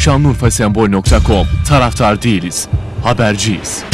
Şanlıurfasembol.com Taraftar değiliz, haberciyiz.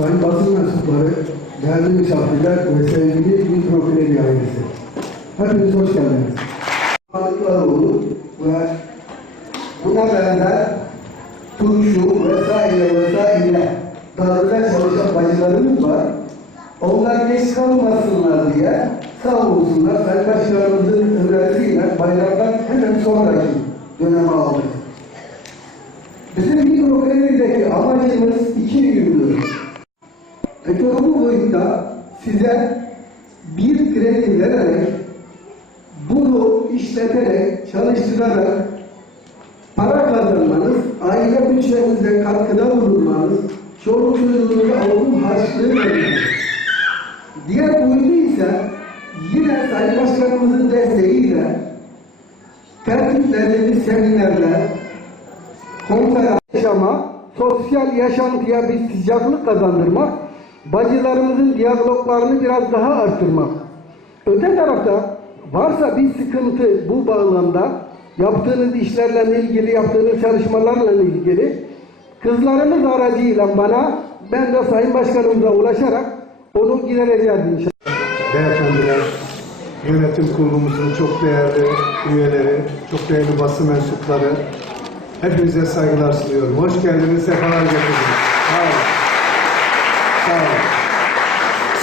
Sayın basın mensupları, değerli misafirler ve sevgili mikrofileli ailesi. Hepiniz hoş geldiniz. Sağlıklıoğlu ve buna benzer turşu vesaire vesaire darbe çalışan bacılarımız var. Onlar geç kalmasınlar diye sağ olsunlar Sayın Başkanımızın önerisiyle bayramdan hemen sonraki döneme aldık. Bizim mikrofilelideki amacımız iki yönlü. Ekonomi boyutta size bir kredi vererek bunu işleterek, çalıştırarak para kazanmanız, aile bütçenize katkıda bulunmanız, çoluk çocuğunuza alım harçlığı vermeniz. Diğer boyutu ise yine Sayın Başkanımızın desteğiyle tertiplerimiz seminerler, konferans yaşama, sosyal yaşantıya bir sıcaklık kazandırmak, bacılarımızın diyaloglarını biraz daha arttırmak. Öte tarafta varsa bir sıkıntı bu bağlamda yaptığınız işlerle ilgili, yaptığınız çalışmalarla ilgili kızlarımız aracıyla bana ben de Sayın Başkanımıza ulaşarak onu gidereceğiz inşallah. beyefendiler, yönetim kurulumuzun çok değerli üyeleri, çok değerli basın mensupları, hepinize saygılar sunuyorum. Hoş geldiniz, sefalar getirdiniz. Sağ olun. Sağ olun.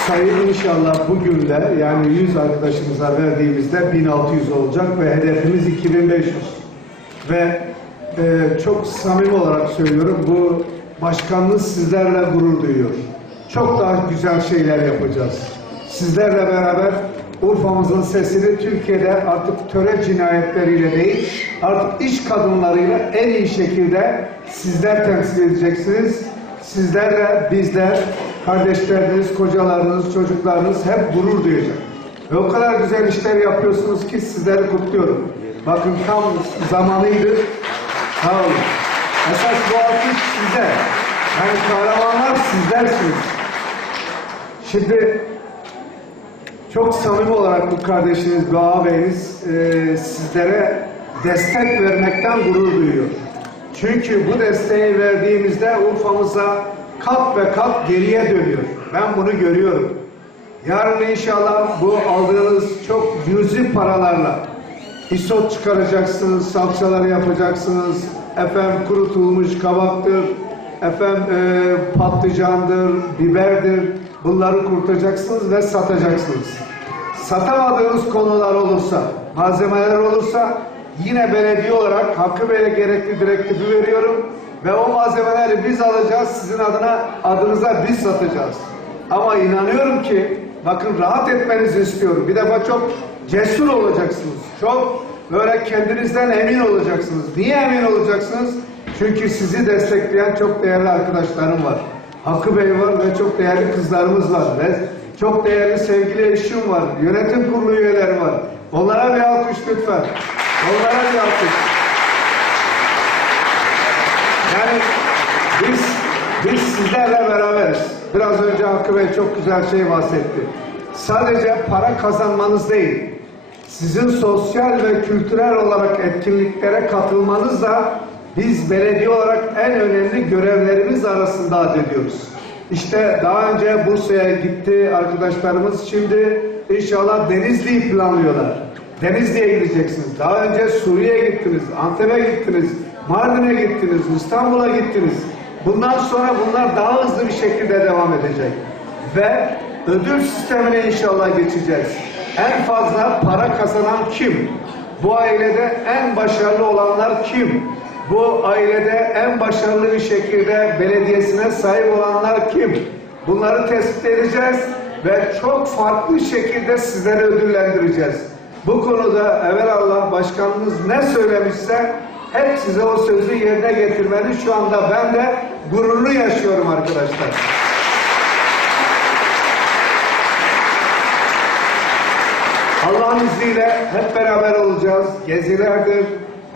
Sayı inşallah bugün de yani 100 arkadaşımıza verdiğimizde 1600 olacak ve hedefimiz 2500. Ve e, çok samimi olarak söylüyorum bu başkanlığı sizlerle gurur duyuyor. Çok daha güzel şeyler yapacağız. Sizlerle beraber Urfa'mızın sesini Türkiye'de artık töre cinayetleriyle değil, artık iş kadınlarıyla en iyi şekilde sizler temsil edeceksiniz. Sizlerle bizler, kardeşleriniz, kocalarınız, çocuklarınız hep gurur duyacak. Ve o kadar güzel işler yapıyorsunuz ki sizleri kutluyorum. Bakın tam zamanıydı. Sağ olun. Esas bu alkış size. Yani kahramanlar sizlersiniz. Şimdi çok samimi olarak bu kardeşiniz, bu ağabeyiniz e, sizlere destek vermekten gurur duyuyor. Çünkü bu desteği verdiğimizde Urfa'mıza kat ve kat geriye dönüyor. Ben bunu görüyorum. Yarın inşallah bu aldığınız çok cüzi paralarla isot çıkaracaksınız, salçaları yapacaksınız, efendim kurutulmuş kabaktır, efendim e, patlıcandır, biberdir. Bunları kurtacaksınız ve satacaksınız. Satamadığınız konular olursa, malzemeler olursa yine belediye olarak Hakkı Bey'e gerekli direktifi veriyorum ve o malzemeleri biz alacağız, sizin adına adınıza biz satacağız. Ama inanıyorum ki bakın rahat etmenizi istiyorum. Bir defa çok cesur olacaksınız. Çok böyle kendinizden emin olacaksınız. Niye emin olacaksınız? Çünkü sizi destekleyen çok değerli arkadaşlarım var. Hakkı Bey var ve çok değerli kızlarımız var ve çok değerli sevgili eşim var. Yönetim kurulu üyeleri var. Onlara bir alkış lütfen. Onlara bir alkış. Yani biz biz sizlerle beraberiz. Biraz önce Hakkı Bey çok güzel şey bahsetti. Sadece para kazanmanız değil, sizin sosyal ve kültürel olarak etkinliklere katılmanız da biz belediye olarak en önemli görevlerimiz arasında addediyoruz. İşte daha önce Bursa'ya gitti arkadaşlarımız şimdi inşallah Denizli'yi planlıyorlar. Denizli'ye gideceksiniz. Daha önce Suriye'ye gittiniz, Antep'e gittiniz, Mardin'e gittiniz, İstanbul'a gittiniz. Bundan sonra bunlar daha hızlı bir şekilde devam edecek. Ve ödül sistemine inşallah geçeceğiz. En fazla para kazanan kim? Bu ailede en başarılı olanlar kim? Bu ailede en başarılı bir şekilde belediyesine sahip olanlar kim? Bunları tespit edeceğiz ve çok farklı şekilde sizleri ödüllendireceğiz. Bu konuda evvelallah başkanımız ne söylemişse hep size o sözü yerine getirmeni şu anda ben de gururlu yaşıyorum arkadaşlar. Allah'ın izniyle hep beraber olacağız. Gezilerdir,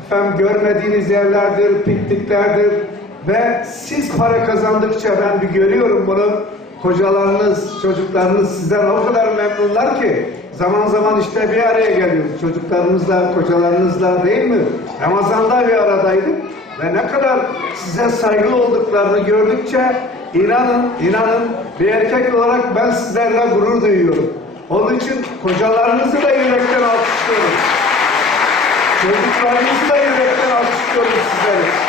efendim görmediğiniz yerlerdir, pikniklerdir ve siz para kazandıkça ben bir görüyorum bunu. Kocalarınız, çocuklarınız sizden o kadar memnunlar ki zaman zaman işte bir araya geliyoruz. Çocuklarınızla, kocalarınızla değil mi? Ramazan'da bir aradaydık ve ne kadar size saygılı olduklarını gördükçe inanın, inanın bir erkek olarak ben sizlerle gurur duyuyorum. Onun için kocalarınızı da yürekten alkışlıyorum. Çocuklarınızı da yürekten alkışlıyorum sizlere.